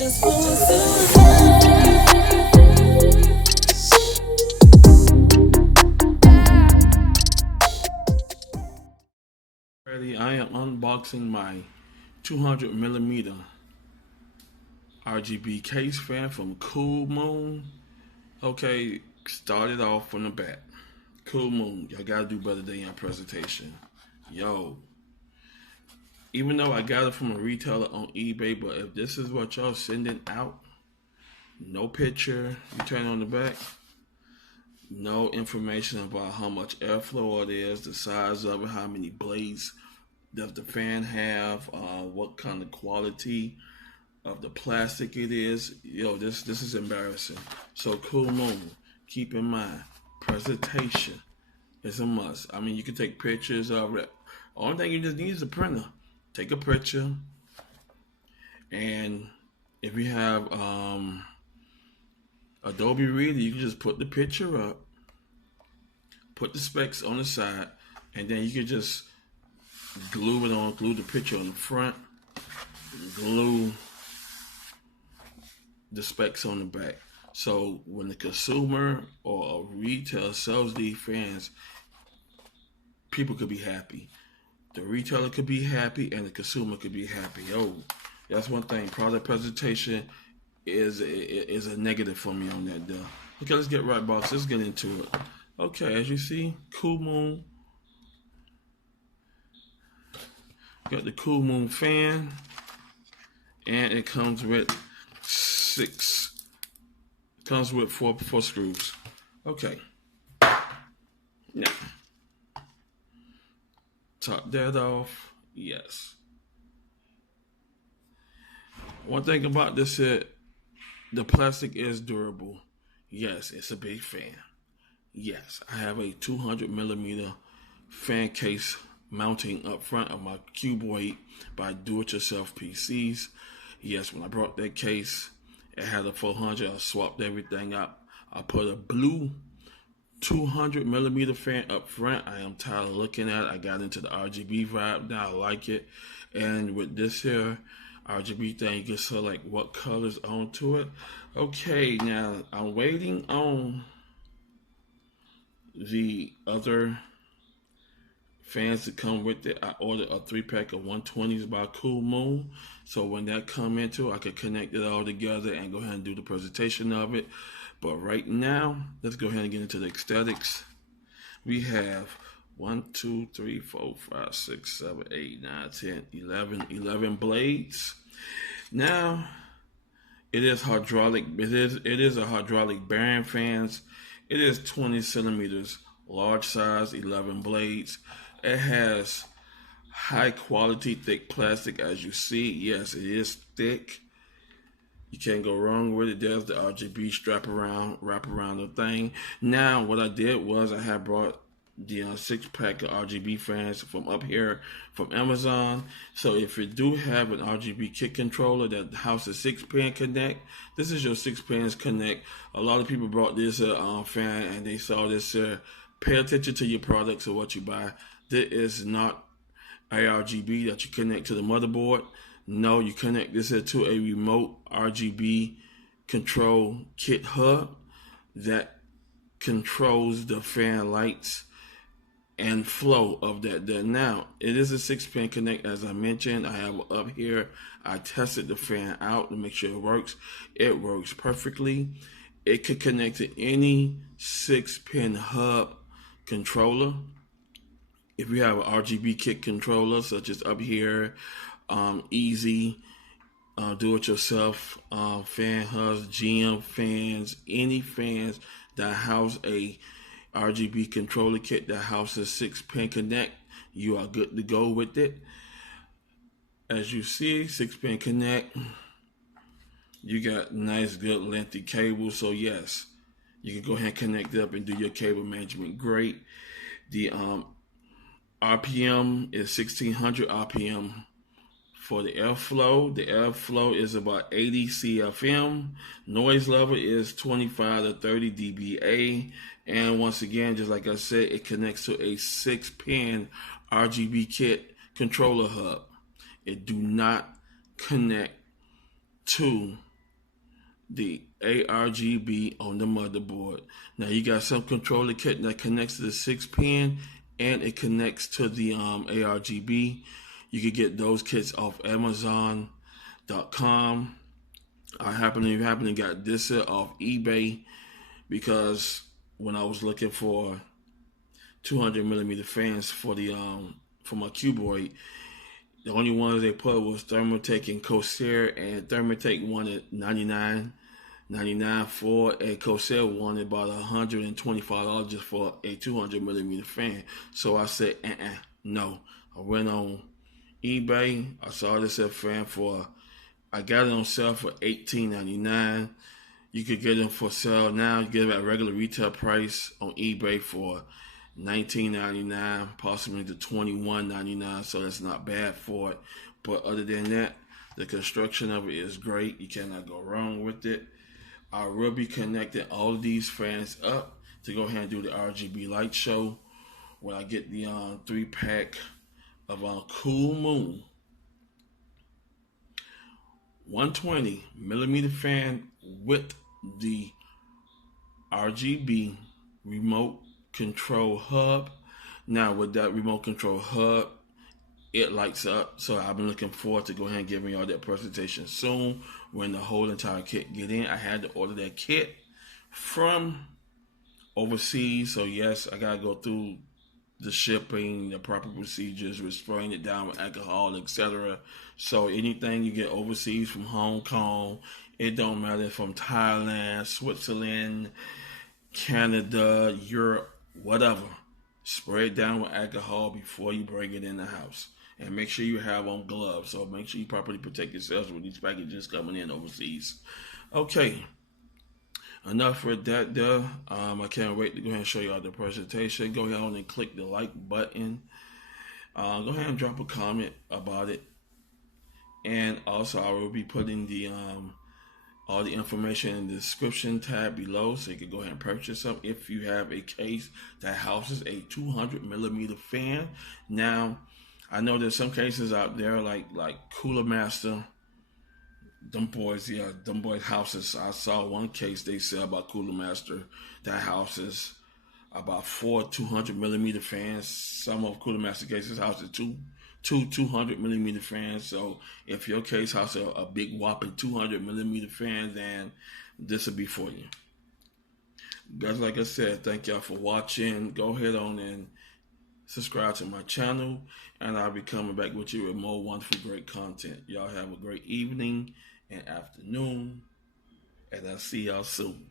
Just for Susan. Ready, I am unboxing my 200 millimeter RGB case fan from Coolmoon. Okay, started off from the back. Coolmoon, y'all gotta do better than your presentation. Yo, even though I got it from a retailer on eBay, but if this is what y'all sending out, no picture, you turn on the back, no information about how much airflow it is, the size of it, how many blades does the fan have, what kind of quality of the plastic it is. Yo, this is embarrassing. So Coolmoon, keep in mind, presentation is a must. I mean, you can take pictures of it. Only thing you just need is a printer. Take a picture, and if you have Adobe Reader, you can just put the picture up, put the specs on the side, and then you can just glue it on, glue the picture on the front, glue the specs on the back. So when the consumer or a retailer sells these fans, people could be happy. The retailer could be happy and the consumer could be happy. Oh, that's one thing. Product presentation is a negative for me on that deal. Okay, let's get right, boss. Let's get into it. Okay, as you see, Coolmoon. Got the Coolmoon fan, and it comes with four screws. Okay. Now, top that off. Yes. One thing about this is the plastic is durable. Yes, it's a big fan. Yes, I have a 200 millimeter fan case mounting up front of my Cuboid by do-it-yourself PCs. Yes, when I brought that case, it had a 400. I swapped everything out. I put a blue 200 millimeter fan up front. I am tired of looking at it. I got into the RGB vibe. Now I like it. And with this here RGB thing, you can select what colors onto it. Okay, now I'm waiting on the other fans to come with it. I ordered a 3-pack of 120s by Coolmoon. So when that come into, I could connect it all together and go ahead and do the presentation of it. But right now, let's go ahead and get into the aesthetics. We have 1, 2, 3, 4, 5, 6, 7, 8, 9, 10, 11 blades. Now, it is hydraulic. It is a hydraulic bearing fans. It is 20 centimeters, large size, 11 blades. It has high quality, thick plastic, as you see. Yes, it is thick. You can't go wrong with it. There's the RGB wrap around the thing. Now, what I did was I had brought the 6-pack of RGB fans from up here from Amazon. So if you do have an RGB kit controller that houses 6-pin connect, this is your 6-pins connect. A lot of people brought this fan and they saw this. Pay attention to your products or what you buy. This is not RGB that you connect to the motherboard. No, you connect this to a remote RGB control kit hub that controls the fan lights and flow of that. Now, it is a 6-pin connect, as I mentioned. I have up here. I tested the fan out to make sure it works. It works perfectly. It could connect to any 6-pin hub controller. If you have an RGB kit controller, such as up here, easy, do-it-yourself fan hubs, GM fans, any fans that house a RGB controller kit that houses 6-pin connect, you are good to go with it. As you see, 6-pin connect, you got nice, good, lengthy cable. So yes, you can go ahead and connect it up and do your cable management great. The RPM is 1600 RPM for the airflow. The airflow is about 80 CFM. Noise level is 25 to 30 dBA. And once again, just like I said, it connects to a 6-pin RGB kit controller hub. It do not connect to the ARGB on the motherboard. Now you got some controller kit that connects to the 6-pin and it connects to the ARGB. You could get those kits off Amazon.com. I happen to got this off eBay because when I was looking for 200 millimeter fans for the for my Cuboid, the only ones they put was Thermaltake and Corsair, and Thermaltake wanted $99 for, and Corsair wanted about $125 just for a 200 millimeter fan. So I said, no. I went on eBay. I saw this fan I got it on sale for $18.99. You could get them for sale now. You get them at regular retail price on eBay for $19.99, possibly to $21.99. So that's not bad for it. But other than that, the construction of it is great. You cannot go wrong with it. I will be connecting all of these fans up to go ahead and do the RGB light show when I get the 3-pack of Coolmoon 120 millimeter fan with the RGB remote control hub. Now with that remote control hub, it lights up. So I've been looking forward to go ahead and giving y'all that presentation soon when the whole entire kit get in. I had to order that kit from overseas, so yes, I gotta go through the shipping, the proper procedures with spraying it down with alcohol, etc. So anything you get overseas from Hong Kong, it don't matter, from Thailand, Switzerland, Canada, Europe, whatever, spray it down with alcohol before you bring it in the house. And make sure you have on gloves. So make sure you properly protect yourselves with these packages coming in overseas. Okay, enough with that there. I can't wait to go ahead and show y'all the presentation. Go ahead and click the like button. Go ahead and drop a comment about it. And also I will be putting the all the information in the description tab below, so you can go ahead and purchase them if you have a case that houses a 200 millimeter fan. Now, I know there's some cases out there like Cooler Master. Them boys houses. I saw one case they sell about Cooler Master that houses about 4 200 millimeter fans. Some of Cooler Master cases houses two 200 millimeter fans. So if your case has a big whopping 200 millimeter fan, then this will be for you. Guys, like I said, thank y'all for watching. Go ahead on and subscribe to my channel, and I'll be coming back with you with more wonderful, great content. Y'all have a great evening and afternoon, and I'll see y'all soon.